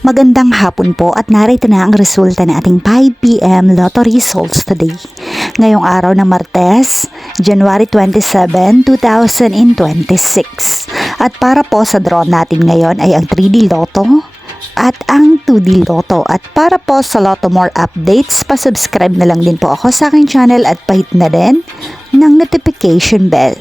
Magandang hapon po at narito na ang resulta ng ating 5 p.m. Lotto results today. Ngayong araw ng Martes, January 27, 2026. At para po sa draw natin ngayon ay ang 3D Lotto at ang 2D Lotto. At para po sa Lotto More updates, pa-subscribe na lang din po ako sa aking channel at pahit na din ng notification bell.